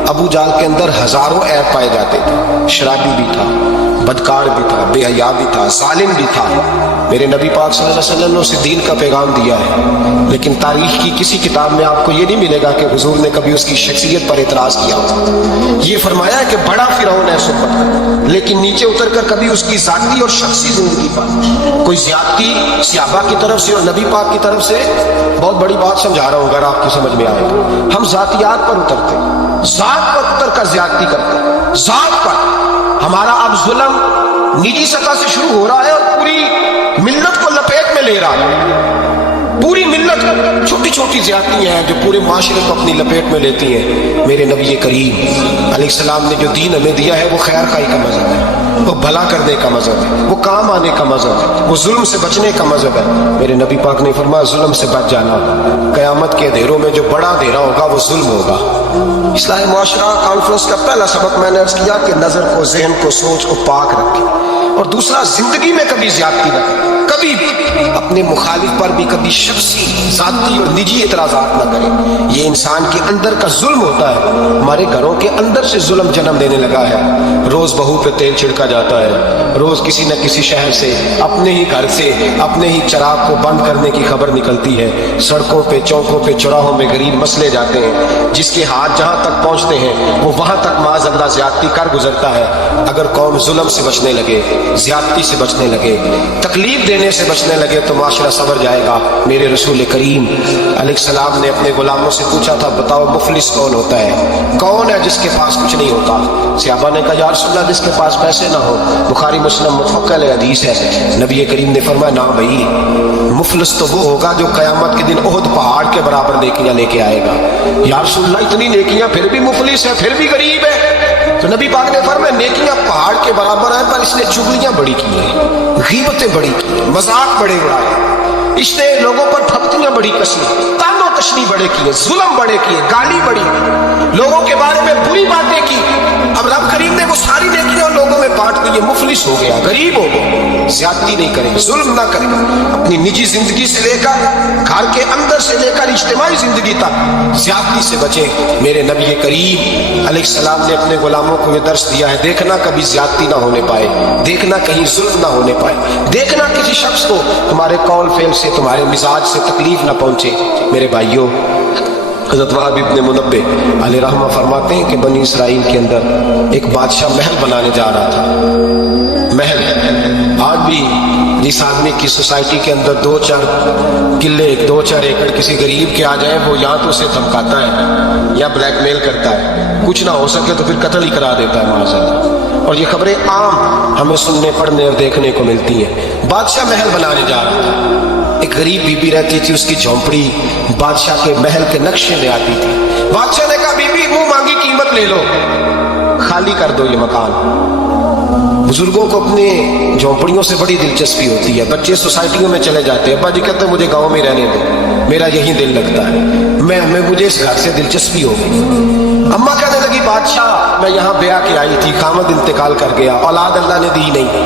अबू जाल के अंदर हजारों ऐब पाए जाते थे, शराबी भी था, बदकार भी था, बेहया भी था, जालिम भी था। मेरे नबी पाक सल्लल्लाहु अलैहि वसल्लम ने उसे दीन का पैगाम दिया है, लेकिन तारीख की किसी किताब में आपको ये नहीं मिलेगा कि हुजूर ने कभी उसकी शख्सियत पर एतराज किया हो। ये फरमाया है कि बड़ा फिरौन है सुब्बत, लेकिन नीचे उतर कर कभी उसकी जाती और शख्सी जिंदगी पर कोई ज्यादती सहाबा की तरफ से और नबी पाक की तरफ से। बहुत बड़ी बात समझा रहा हूँ, अगर आपको समझ में आए। हम जातियात पर उतरते, जात पर उतर कर ज्यादती करते, जात पर। हमारा अब जुल्म निजी सतह से शुरू हो रहा है और पूरी मिल्लत को लपेट में ले रहा है। पूरी मिल्लत, छोटी छोटी ज्यादतियां हैं जो पूरे माशरे को अपनी लपेट में लेती हैं। मेरे नबी करीम अलैहिस्सलाम ने जो दीन हमें दिया है वो खैर खाई का मजहब है, वो भला करने का मजहब है, वो काम आने का मजहब है, वो जुल्म से बचने का मजहब है। मेरे नबी पाक ने फरमाया जुल्म से बच जाना, कयामत के अंधेरों में जो बड़ा अंधेरा होगा वो जुल्म होगा। इस्लाह मुआशरा कॉन्फ्रेंस का पहला सबक मैंने अर्ज किया कि नजर को, जहन को, सोच को पाक रखें, और दूसरा जिंदगी में कभी ज्यादती न करें, कभी अपने मुखालिफ पर भी कभी शख्सी, जाती और निजी एतराज़ात न करें। ये इंसान के अंदर का जुल्म होता है, हमारे घरों के अंदर से जुल्म जन्म देने लगा है। रोज बहू पे तेल छिड़का जाता है, रोज किसी न किसी शहर से, अपने ही घर से, अपने ही चिराग को बंद करने की खबर निकलती है। सड़कों पे, चौकों पे, चौराहों में गरीब मसले जाते हैं, जिसके हाथ जहां तक पहुंचते हैं वो वहां तक माज़अल्लाह ज्यादती कर गुजरता है। अगर कौम जुल्म से बचने लगे, ज्यादती से बचने लगे, तकलीफ देने से बचने लगे तो माशरा सवर जाएगा। मेरे रसूल करीम अलैहिस्सलाम ने अपने गुलामों से पूछा था, बताओ मुफलिस कौन होता है, कौन है जिसके पास कुछ नहीं होता? सहाबा ने कहा या रसूलल्लाह जिसके पास पैसे ना हो। बुखारी मुस्लिम मुतफ़क्क़ल हदीस है। नबी करीम ने फरमाया ना भाई, मुफलिस तो वो होगा जो क़यामत के दिन ओहद पहाड़ के बराबर नेकियां लेके आएगा। या रसूलल्लाह इतनी नेकियां फिर भी मुफलिस है, फिर भी गरीब है? तो नबी पाक ने फरमाया नेकियां पहाड़ के बराबर है, पर इसने चुगलियां बड़ी की हैं, गीबतें बड़ी की, मजाक बड़े उड़ाए, इसने लोगों पर फप्तियां बड़ी कसी, तानो तशनी बड़े किए, जुल्म बड़े किए, गाली बड़ी की, लोगों के बारे में बुरी बातें की। अब रब करीम ने वो सारी नेकियां लोगों में बांट दी, ये मुफलिस हो गया, गरीब हो गया। ज्यादती नहीं करें, जुल्म ना करें, अपनी निजी जिंदगी से लेकर घर के अंदर से लेकर इज्तिमाई जिंदगी तक ज्यादती से बचें। मेरे नबी करीम अलैहिस्सलाम ने अपने गुलामों को ये दर्श दिया है, देखना कभी ज्यादती ना होने पाए, देखना कहीं जुल्म ना होने पाए, देखना किसी शख्स को तुम्हारे कौल फेल से, तुम्हारे मिजाज से तकलीफ ना पहुंचे। मेरे भाइयों, حضرت وہاب ابن منبہ علیہ رحمہ فرماتے ہیں کہ بنی اسرائیل کے اندر ایک بادشاہ محل بنانے جا رہا تھا۔ محل آج بھی جس آدمی کی سوسائٹی کے اندر 2-4 قلعے 2-4 ایکڑ کسی غریب کے آ جائیں، وہ یا تو اسے دھمکاتا ہے یا بلیک میل کرتا ہے، کچھ نہ ہو سکے تو پھر قتل ہی کرا دیتا ہے معاذ اللہ۔ اور یہ خبریں عام ہمیں سننے پڑھنے اور دیکھنے کو ملتی ہیں۔ بادشاہ محل بنانے جا رہا تھا، ایک غریب بی بی رہتی تھی، اس کی جھونپڑی بادشاہ کے محل کے نقشے میں آتی تھی۔ بادشاہ نے کہا بی بی منہ مانگی قیمت لے لو، خالی کر دو یہ مکان۔ بزرگوں کو اپنے جھونپڑیوں سے بڑی دلچسپی ہوتی ہے، بچے سوسائٹیوں میں چلے جاتے ہیں، ابا جی کہتے ہیں مجھے گاؤں میں رہنے دو، میرا یہی دل لگتا ہے، مجھے اس گھر سے دلچسپی ہو گئی۔ اماں کہنے لگی بادشاہ میں یہاں بیاہ کے آئی تھی، خامد انتقال کر گیا، اولاد اللہ نے دی نہیں،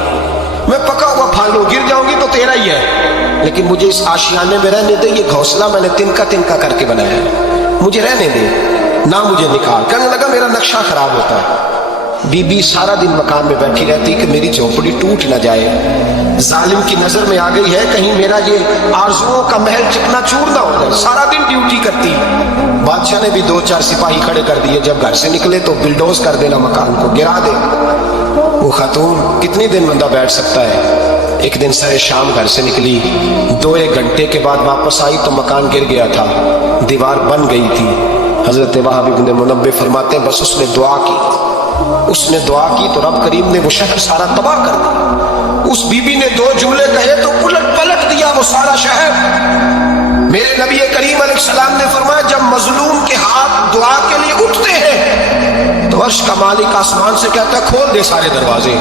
میں پکا ہوا پھل ہوں، گر جاؤں گی تو تیرا ہی ہے، لیکن مجھے اس آشیانے میں رہنے دے، یہ گھونسلہ میں نے تنکا کر کے بنایا ہے، مجھے رہنے دے، نہ مجھے نکال۔ کہنے لگا میرا نقشہ خراب ہوتا ہے۔ بی بی سارا دن مکان میں بیٹھی رہتی کہ میری جھونپڑی ٹوٹ نہ جائے، ظالم کی نظر میں آ گئی ہے کہیں میرا یہ آرزوؤں کا محل چکنا چور نہ ہو جائے، سارا دن ڈیوٹی کرتی۔ بادشاہ نے بھی 2-4 سپاہی کھڑے کر دیے، جب گھر سے نکلے تو بلڈوز کر دینا، مکان کو گرا دے۔ وہ خاتون کتنی دن بندہ بیٹھ سکتا ہے؟ ایک دن سر شام گھر سے نکلی، 2-1 گھنٹے کے بعد واپس آئی تو مکان گر گیا تھا، دیوار بن گئی تھی۔ حضرت وہاب ابن منبہ فرماتے ہیں بس اس نے دعا کی تو رب کریم نے وہ شہر سارا تباہ کر دیا۔ اس بی بی نے 2 جملے کہے تو پلٹ دیا وہ سارا شہر۔ میرے نبی کریم علیہ السلام نے فرمایا جب مظلوم کے ہاتھ دعا کے لیے اٹھتے ہیں تو عرش کا مالک آسمان سے کہتا ہے کھول دے سارے دروازے،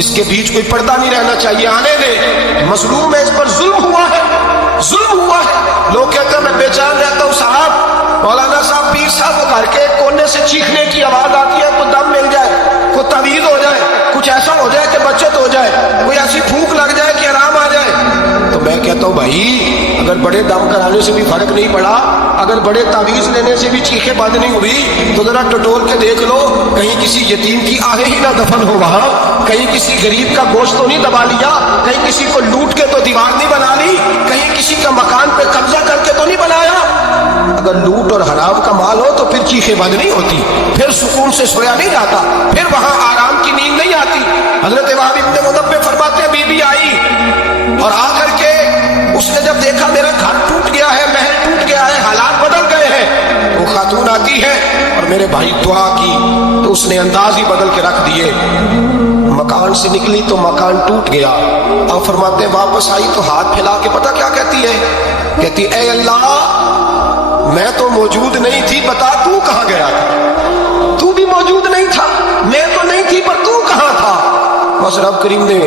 اس کے بیچ کوئی پردہ نہیں رہنا چاہیے، آنے دے، مظلوم ہے، اس پر ظلم ہوا ہے۔ لوگ کہتے ہیں میں بے چین رہتا ہوں صاحب، مولانا صاحب پیر صاحب وہ گھر کے کونے سے چیخنے کی آواز آتی ہے، کوئی دم مل جائے، کوئی تعویذ ہو جائے، کچھ ایسا ہو جائے کہ بچت ہو جائے، کوئی ایسی پھونک لگ جائے کہ آرام آ جائے، تو میں کہتا ہوں بھائی اگر بڑے دم کرانے سے بھی فرق نہیں پڑا، اگر بڑے تعویذ لینے سے بھی چیخیں بند نہیں ہوئی تو ذرا ٹٹول کے دیکھ لو کہیں کسی یتیم کی آہیں ہی نہ دفن ہو وہاں، کہیں کسی غریب کا گوشت تو نہیں دبا لیا، کہیں کسی کو لوٹ کے تو دیوار نہیں بنا لی، کہیں کسی کا مکان پہ قبضہ کر کے تو نہیں بنایا۔ اگر لوٹ اور حرام کا مال ہو تو پھر چیخیں بند نہیں ہوتی، پھر سکون سے سویا نہیں جاتا، پھر وہاں آرام کی نیند نہیں آتی۔ حضرت وہاب ابن منبہ فرماتے ہیں بی بی آئی اور آ کر کے اس نے جب دیکھا میرا گھر ٹوٹ گیا ہے، محل ٹوٹ گیا ہے، حالات بدل گئے ہیں، وہ خاتون آتی ہے اور میرے بھائی دعا کی تو اس نے انداز ہی بدل کے رکھ دیے، مکان سے نکلی تو مکان ٹوٹ گیا۔ اور فرماتے ہیں واپس آئی تو ہاتھ پھیلا کے پتہ کیا کہتی ہے؟ کہتی اے اللہ میں تو موجود نہیں تھی، بتا تو کہاں گیا تھا؟ تو بھی موجود نہیں تھا، میں تو نہیں تھی پر تو کہاں تھا؟ بس رب کریم نے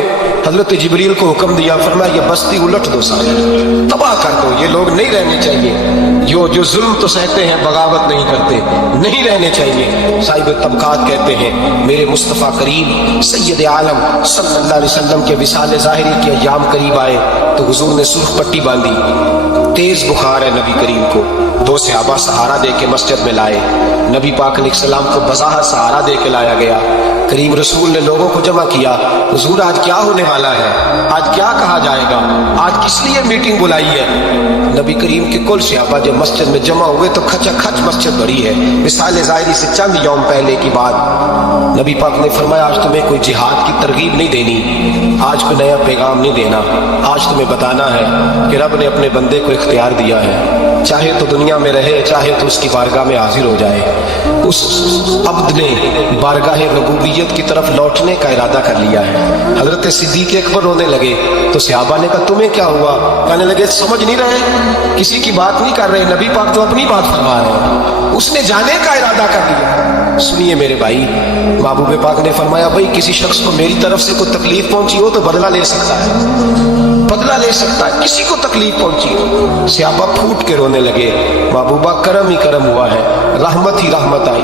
حضرت جبریل کو حکم دیا، فرمایا یہ بستی الٹ دو، سارے تباہ کر دو، یہ لوگ نہیں رہنے چاہیے، جو ظلم تو سہتے ہیں بغاوت نہیں کرتے، نہیں رہنے چاہیے۔ صاحب طبقات کہتے ہیں میرے مصطفیٰ کریم سید عالم صلی اللہ علیہ وسلم کے وصال ظاہری کے ایام قریب آئے تو حضور نے سرخ پٹی باندھی، تیز بخار ہے نبی کریم کو، 2 صحابہ سہارا دے کے مسجد میں لائے، نبی پاک علیہ السلام کو بظاہر سہارا دے کے لایا گیا۔ کریم رسول نے لوگوں کو جمع کیا، حضور آج کیا ہونے والا ہے، آج کیا کہا جائے گا، آج کس لیے میٹنگ بلائی ہے؟ نبی کریم کے کل صحابہ جب مسجد میں جمع ہوئے تو کھچا کھچ مسجد بھری ہے، وصال ظاہری سے چند یوم پہلے کی بات۔ نبی پاک نے فرمایا آج تمہیں کوئی جہاد کی ترغیب نہیں دینی، آج کوئی نیا پیغام نہیں دینا، آج تمہیں بتانا ہے کہ رب نے اپنے بندے کو اختیار دیا ہے، چاہے تو دنیا میں رہے چاہے تو اس کی بارگاہ میں حاضر ہو جائے۔ اس عبد نے بارگاہ ربوبیت کی طرف لوٹنے کا ارادہ کر لیا ہے۔ حضرت صدیق اکبر رونے لگے تو صحابہ نے کہا تمہیں کیا ہوا؟ کہنے لگے سمجھ نہیں رہے، کسی کی بات نہیں کر رہے، نبی پاک تو اپنی بات فرما رہے ہیں، اس نے جانے کا ارادہ کر لیا۔ سنیے میرے بھائی، محبوب پاک نے فرمایا بھائی کسی شخص کو میری طرف سے کوئی تکلیف پہنچی ہو تو بدلہ لے سکتا ہے، بدلہ لے سکتا ہے، کسی کو تکلیف پہنچی ہو۔ صحابہ پھوٹ کے رونے لگے، محبوبہ کرم ہی کرم ہوا ہے، رحمت ہی رحمت آئی،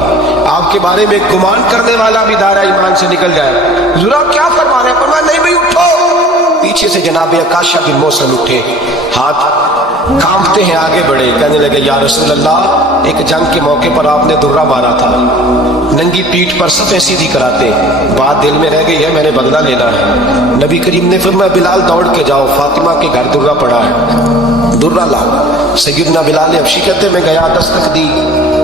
آپ کے بارے میں گمان کرنے والا بھی دائرہ ایمان سے نکل جائے۔ حضور آپ کیا فرما رہے ہیں؟ فرمایا نہیں بھائی اٹھو۔ پیچھے سے جناب عکاشہ بن محصن اٹھے، ہاتھ कांपते हैं आगे बढ़े, कहने लगे या रसूल अल्लाह, एक जंग के मौके पर आपने दुर्रा मारा था, नंगी पीठ पर सफ़े सीधी कराते, बात दिल में रह गई है, मैंने बदला लेना है। नबी करीम ने फरमाया बिलाल दौड़ के जाओ, फातिमा के घर दुर्रा पड़ा है, दुर्रा लाओ। सैयदना बिलाल हबशी कहते मैं गया, दस्तक दी,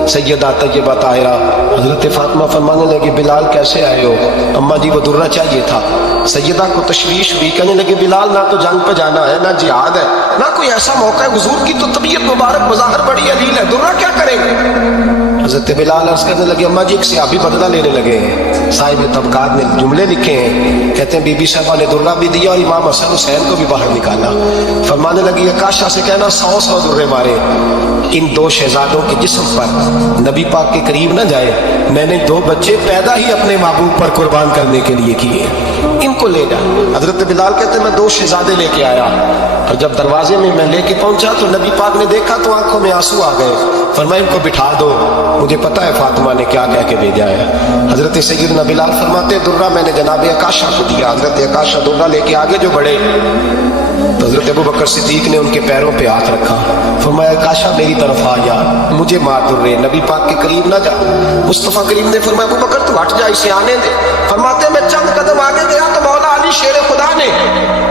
सैयदा तैयबा ताहिरा हजरत फातिमा फरमाने लगी बिलाल कैसे आए हो? अम्मा जी वो दुर्रा चाहिए था। सैयदा को तशवीश हुई, कहने लगे बिलाल ना तो जंग पे जाना है, ना जिहाद है, ना कोई ऐसा मौका है, हुजूर की तो तबीयत मुबारक मज़ाहिर बड़ी अलील है, दुर्रा क्या करेंगे? हजरत बिलाल अर्ज करने लगे अम्मा जी एक सहाबी बदला लेने लगे हैं, साहिब तबकात ने जुमले लिखे हैं, कहते हैं बीबी साहबा ने दुर्रा भी दिया और इमाम हसन हुसैन को भी बाहर निकाला। फरमाने लगी आकाशा से कहना 100 दुर्रे मारे, इन 2 शहजादों के जिस्म पर नबी पाक के करीब न जाए, मैंने 2 बच्चे पैदा ही अपने महबूब पर कुर्बान करने के लिए किए, इनको ले जा। हजरत बिलाल कहते मैं 2 शहजादे लेके आया, और जब दरवाजे में मैं लेके पहुंचा तो नबी पाक ने देखा तो आंखों में आंसू आ गए। फरमाया इनको बिठा दो, मुझे पता है फातिमा ने क्या कह के भेजा है। हजरत सैयदना बिलाल फरमाते दुर्रा मैंने जनाब आकाशा को दिया। हजरत आकाशा दुर्रा लेके आगे जो बढ़े तो हजरत अबू बकर सिद्दीक ने उनके पैरों पे हाथ रखा, फरमाया आकाशा मेरी तरफ आ जा, मुझे मार दुर्रे, नबी पाक के करीब ना जा। मुस्तफा करीम ने फरमाया अबू बकर तू हट जा, इसे आने दे। फरमाते मैं चंद कदम आगे गया तो मौला अली शेर खुदा ने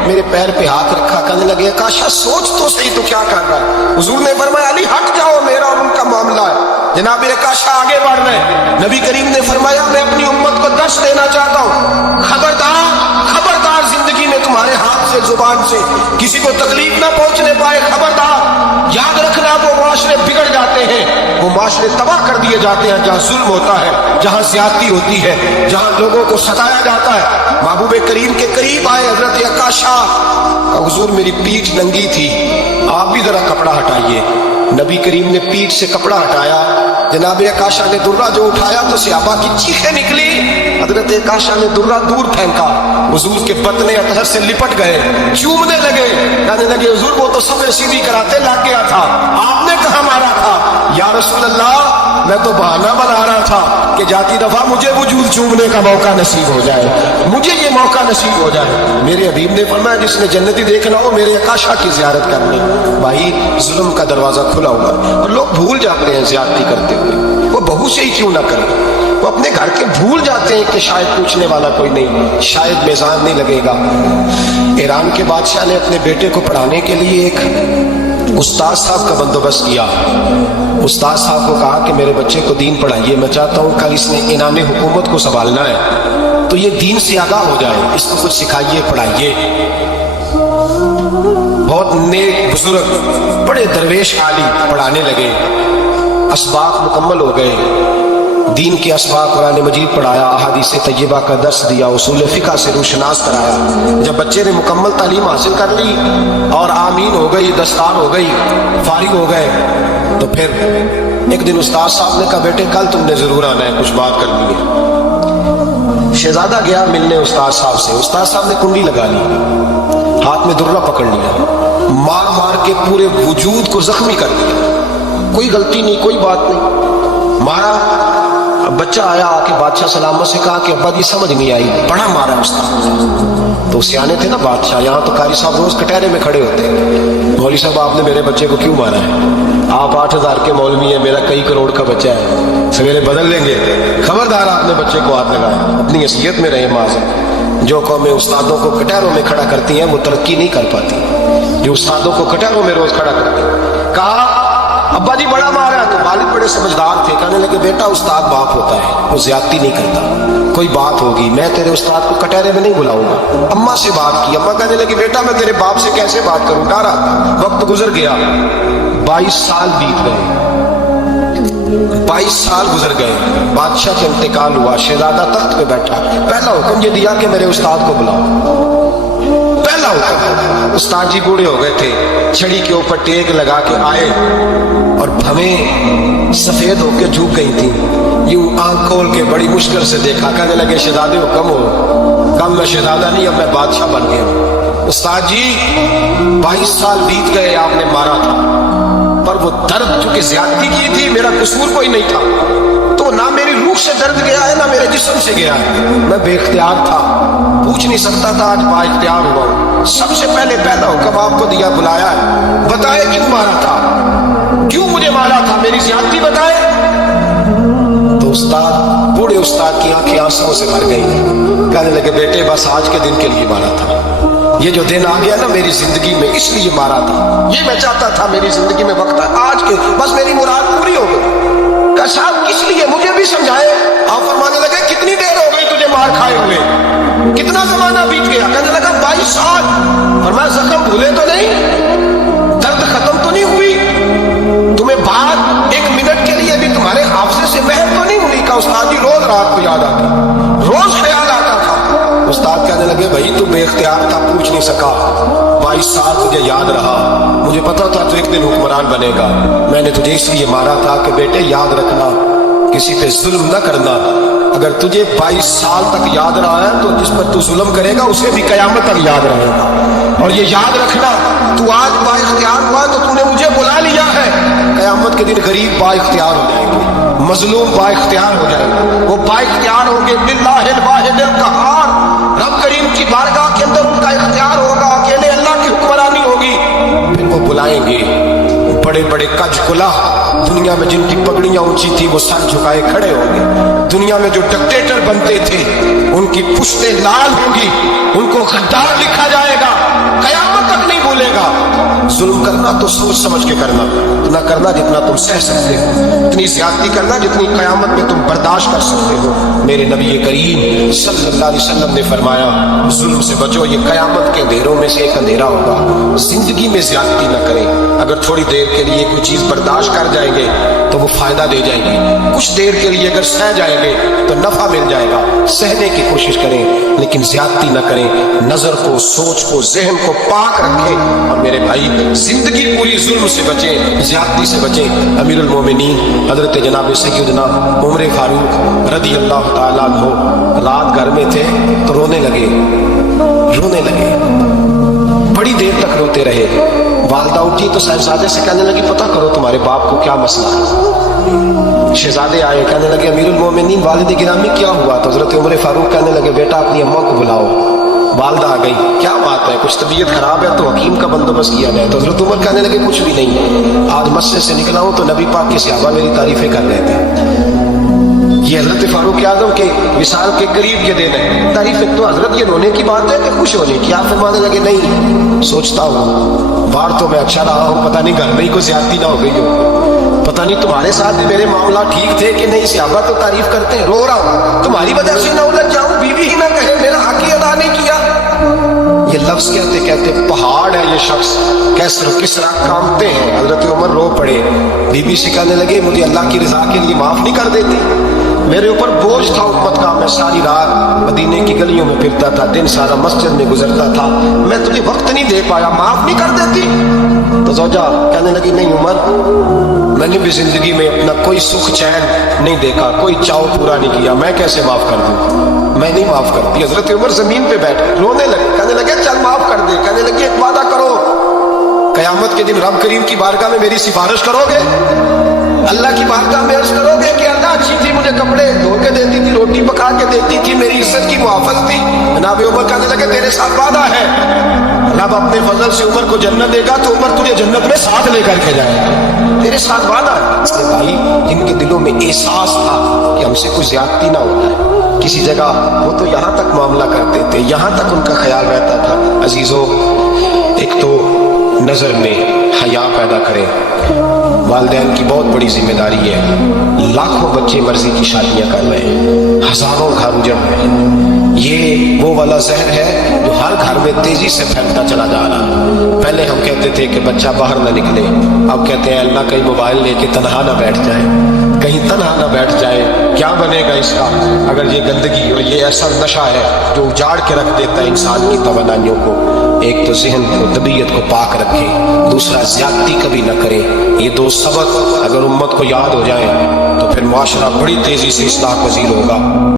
मेरे पैर पे हाथ रखा, कहने लगे आकाशा सोच तो सही तू क्या कर रहा है? हुजूर ने फरमाया अली हट जाओ, मेरा और उनका मामला है। जनाब आकाशा आगे बढ़ रहे, नबी करीम ने फरमाया मैं अपनी उम्मत को दर्श देना चाहता हूँ, खबरदार खबरदार जिंदगी में तुम्हारे हाथ से जुबान से किसी को तकलीफ ना पहुंचने पाए, खबरदार याद रखना वो माशरे बिगड़ जाते हैं, वो माशरे तबाह कर दिए जाते हैं जहाँ जुल्म होता है, जहाँ ज्यादती होती है, जहाँ लोगों को सताया जाता है। महबूब करीम के करीब आए हजरत आकाशा, हुजूर मेरी पीठ नंगी थी, आप भी जरा कपड़ा हटाइए। नबी करीम ने पीठ से कपड़ा हटाया, जनाब आकाशा ने दुर्रा जो उठाया तो सहाबा की चीखें निकली। हजरत आकाशा ने दुर्रा दूर फेंका, हुजूर के बतने अतहर से लिपट गए, चूमने लगे, कहने लगे हुजूर वो तो सफे सीधी कराते लग गया था, आपने कहा मारा था? या रसूल अल्लाह मैं तो बहाना बना रहा था कि जाती दफा मुझे वजूद चूमने का मौका नसीब हो जाए, मुझे ये मौका नसीब हो जाए। मेरे हबीब ने फरमाया जिसने जन्नती देखना हो मेरे आकाशा की जियारत करनी। भाई जुल्म का दरवाजा खुला हुआ और लोग भूल जाते हैं ज्यादती करते हुए, वो बहू से ही क्यों ना करें, वो अपने घर के भूल जाते हैं कि शायद पूछने वाला कोई नहीं, शायद मेजान नहीं लगेगा। ईरान के बादशाह ने अपने बेटे को पढ़ाने के लिए एक उस्ताद साहब का बंदोबस्त किया। उस्ताद साहब को कहा कि मेरे बच्चे को दीन पढ़ाइए, मैं चाहता हूँ कल इसने इनाम हुकूमत को संभालना है तो ये दीन से आगाह हो जाए, इसको कुछ सिखाइए पढ़ाइए। बहुत नेक बुजुर्ग बड़े दरवेश आली पढ़ाने लगे, असबाक मुकम्मल हो गए, दीन के असबाक कुरान मजीद पढ़ाया, अहादीस तय्यबा का दर्स दिया, उसूल फ़िक़ह से रूशनास कराया। जब बच्चे ने मुकम्मल तालीम हासिल कर ली और आमीन हो गई, दस्तार हो गई, फारिग हो गए, तो फिर एक दिन उस्ताद साहब ने कहा बेटे कल तुमने जरूर आना है, कुछ बात करनी है। शहजादा गया मिलने उस्ताद साहब से, उस्ताद साहब ने कुंडी लगा ली, हाथ में दुर्रा पकड़ लिया, मार मार के पूरे वजूद को जख्मी कर दिया, कोई गलती नहीं, कोई बात नहीं, मारा। अब बच्चा आया आके बादशाह सलामत से कहा कि अब्बा जी समझ नहीं आई, बड़ा मारा उस्ताद। तो सियाने थे ना बादशाह, यहाँ तो कारी साहब रोज कटहरे में खड़े होते, मौलवी साहब आपने मेरे बच्चे को क्यों मारा है? आप 8,000 के मौलवी हैं, मेरा कई करोड़ का बच्चा है, सवेरे बदल लेंगे, खबरदार आपने बच्चे को हाथ लगाया। अपनी हैसियत में रहे माज़। जो कौमें उस्तादों को कटहरों में खड़ा करती हैं वो तरक्की नहीं कर पाती, जो उस्तादों को कटहरों में रोज खड़ा करते। कहा अब्बा जी बड़ा मारा, तो वालिद बड़े समझदार थे, कहने लगे बेटा उस्ताद बाप होता है, वो ज्यादती नहीं करता, कोई बात होगी मैं तेरे उस्ताद को कटहरे में नहीं बुलाऊंगा। अम्मा से बात की, अम्मा कहने लगी बेटा मैं तेरे बाप से कैसे बात करूं, डरा। वक्त गुजर गया, 22 साल बीत गए, 22 साल गुजर गए, बादशाह का इंतकाल हुआ, शहजादा तख्त पे बैठा, पहला हुक्म ये दिया कि मेरे उस्ताद को बुलाओ। पहला हुक्म, उस्ताद जी बूढ़े हो गए थे, छड़ी के ऊपर टेक लगा के आए और भवें सफेद होकर झुक गई थी, यूं आंख खोल के बड़ी मुश्किल से देखा, कहने लगे शहजादे हो कम हो। कम मैं शहजादा नहीं, अब मैं बादशाह बन गया। उस्ताद जी 22 साल बीत गए, आपने मारा था, पर वो दर्द चूंकि ज्यादती की थी, मेरा कसूर कोई नहीं था, तो نہ میری روح سے درد گیا ہے نہ میرے جسم سے گیا ہے، میں بے اختیار تھا، پوچھ نہیں سکتا تھا، آج با اختیار ہوا ہوں۔ سب سے پہلے پہلا حکم آپ کو دیا، بلایا ہے، بتائے کیوں مارا تھا، کیوں مجھے مارا تھا، میری زیادتی بتائے۔ تو استاد، بوڑھے استاد کی آنکھیں آنسوؤں سے بھر گئی، کہنے لگے بیٹے بس آج کے دن کے لیے مارا تھا، یہ جو دن آ گیا نا میری زندگی میں اس لیے مارا تھا، یہ میں چاہتا تھا میری زندگی میں وقت ہے آج کے، بس میری مراد پوری ہو گئی۔ کہ صاحب کس لیے، مجھے بھی سمجھائے۔ آپ فرمانے لگے کتنی دیر ہو گئی تجھے مار کھائے ہوئے، کتنا زمانہ بیت گیا؟ کہنے لگا 22 سال۔ فرمایا زخم بھولے تو نہیں، درد ختم تو نہیں ہوئی، تمہیں بات 1 منٹ کے لیے بھی تمہارے حافظے سے محو تو نہیں ہوئی؟ کہ استاد جی روز رات کو یاد آتی، روز خیال آتا تھا۔ استاد کہنے لگے بھائی تو بے اختیار تھا، پوچھ نہیں سکا، 22 سال تجھے یاد رہا، مجھے پتا تھا تو ایک دن حکمران بنے گا، میں نے تجھے اس لیے مارا تھا کہ بیٹے یاد رکھنا، کسی پہ ظلم نہ کرنا، اگر تجھے 22 سال تک یاد رہا ہے تو جس پر تو ظلم کرے گا اسے بھی قیامت تک یاد رہے گا، اور یہ یاد رکھنا تو آج با اختیار ہوا تو تو نے مجھے بلا لیا ہے، قیامت کے دن غریب با اختیار ہو جائیں گے، مظلوم با اختیار ہو جائیں گے، وہ با اختیار ہوں گے باللہ الواحد القہار، رب کریم کی بارگاہ کے اندر ان کا اختیار ہوگا، اکیلے اللہ کی حکمرانی ہوگی، پھر وہ بلائیں گے بڑے بڑے کج کلا، دنیا میں جن کی پگڑیاں اونچی تھی وہ سر جھکائے کھڑے ہوں گے، دنیا میں جو ڈکٹیٹر بنتے تھے ان کی پشتیں لال ہوں گی، ان کو غدار لکھا جائے گا، قیامت تک نہیں بھولے گا۔ ظلم کرنا تو سوچ سمجھ کے کرنا، اتنا کرنا جتنا تم سہ سکتے ہو، اتنی زیادتی کرنا جتنی قیامت میں تم برداشت کر سکتے ہو۔ میرے نبی کریم صلی اللہ علیہ وسلم نے فرمایا ظلم سے بچو، یہ قیامت کے اندھیروں میں سے ایک اندھیرا ہوگا۔ زندگی میں زیادتی نہ کریں، اگر تھوڑی دیر کے لیے کوئی چیز برداشت کر جائیں گے تو وہ فائدہ دے جائے گی، کچھ دیر کے لیے اگر سہ جائیں گے تو نفع مل جائے گا، سہنے کی کوشش کریں لیکن زیادتی نہ کریں، نظر کو، سوچ کو، ذہن کو پاک رکھیں، اور میرے بھائی زندگی پوری ظلم سے بچیں، زیادتی سے بچیں۔ امیر المومنین حضرت جناب سیدنا عمر فاروق رضی اللہ تعالیٰ عنہ رات گھر میں تھے تو رونے لگے، بڑی دیر تک روتے رہے۔ والدہ اٹھی تو صاحبزادے سے کہنے لگی پتہ کرو تمہارے باپ کو کیا مسئلہ ہے۔ شہزادے آئے، کہنے لگے امیر المومنین والد گرامی کیا ہوا؟ تو حضرت عمر فاروق کہنے لگے بیٹا اپنی اماں کو بلاؤ۔ والدہ آ گئی، کیا بات ہے، کچھ طبیعت خراب ہے تو حکیم کا بندوبست کیا جائے۔ تو حضرت عمر کہنے لگے کچھ بھی نہیں، آج مسجد سے نکلا ہوں تو نبی پاک کے صحابہ میری تعریفیں کر رہے تھے۔ یہ حضرت فاروق اعظم کے وصال کے قریب کے دن ہے، تعریفیں تو حضرت یہ رونے کی بات ہے کہ خوش ہونے کی؟ آپ فرمانے لگے نہیں، سوچتا ہوں باہر تو میں اچھا رہا ہوں، پتہ نہیں گھر میں ہی کوئی زیادتی نہ ہو گئی ہو، پتہ نہیں تمہارے ساتھ بھی میرے معاملات ٹھیک تھے کہ نہیں، صحابہ تو تعریف کرتے ہیں، رو رہا ہوں تمہاری وجہ سے نہ الجھ جاؤں، بیوی ہی نہ کہے میرا حق ہی ادا نہیں کیا۔ یہ لفظ کہتے کہتے پہاڑ ہے یہ شخص، کس طرح کامتے ہیں۔ حضرت عمر رو پڑے، بی بی سے کہنے لگے مجھے اللہ کی رضا کے لیے معاف نہیں کر دیتی؟ میرے اوپر بوجھ تھا امت کا، میں ساری رات مدینے کی گلیوں میں پھرتا تھا، دن سارا مسجد میں گزرتا تھا، میں تجھے وقت نہیں دے پایا، معاف نہیں کر دیتی؟ تو زوجہ کہنے لگی نہیں عمر، میں نے بھی زندگی میں اپنا کوئی سکھ چین نہیں دیکھا، کوئی چاؤ پورا نہیں کیا، میں کیسے معاف کر دوں؟ میں نہیں معاف کرتی۔ حضرت عمر زمین پہ بیٹھ رونے لگے، کہنے لگے چل معاف کر دے۔ کہنے لگے ایک وعدہ کرو، قیامت کے دن رب کریم کی بارگاہ میں میری سفارش کرو گے، اللہ کی بارگاہ میں عرض کرو گے کہ اللہ اچھی تھی، مجھے کپڑے دھو کے دیتی تھی، روٹی پکا کے دیتی تھی، میری عزت کی محافظ تھی۔ جناب عمر کہنے لگے تیرے ساتھ وعدہ ہے، رب اپنے فضل سے عمر کو جنت دے گا تو عمر تجھے جنت میں ساتھ لے کر کے جائے گا، تیرے ساتھ وعدہ ہے۔ بھائی جن کے دلوں میں احساس تھا کہ ہم سے کوئی زیادتی نہ ہوتا ہے کسی جگہ، وہ تو یہاں تک معاملہ کرتے تھے، یہاں تک ان کا خیال رہتا تھا۔ عزیزو، ایک تو نظر میں حیا پیدا کریں، والدین کی بہت بڑی ذمہ داری ہے۔ لاکھوں بچے مرضی کی شادیاں کر رہے ہیں، ہزاروں گھر اجڑ رہے ہیں، یہ وہ والا زہر ہے جو ہر گھر میں تیزی سے پھیلتا چلا جا رہا ہے۔ پہلے ہم کہتے تھے کہ بچہ باہر نہ نکلے، اب کہتے ہیں اللہ کہیں موبائل لے کے تنہا نہ بیٹھ جائے، کہیں تنہا نہ بیٹھ جائے، کیا بنے گا اس کا اگر یہ گندگی اور یہ ایسا نشہ ہے جو اجاڑ کے رکھ دیتا ہے انسان کی توانائیوں کو۔ ایک تو ذہن کو، طبیعت کو پاک رکھے، دوسرا زیادتی کبھی نہ کرے۔ یہ دو سبق اگر امت کو یاد ہو جائیں تو پھر معاشرہ بڑی تیزی سے اصلاح پذیر ہوگا۔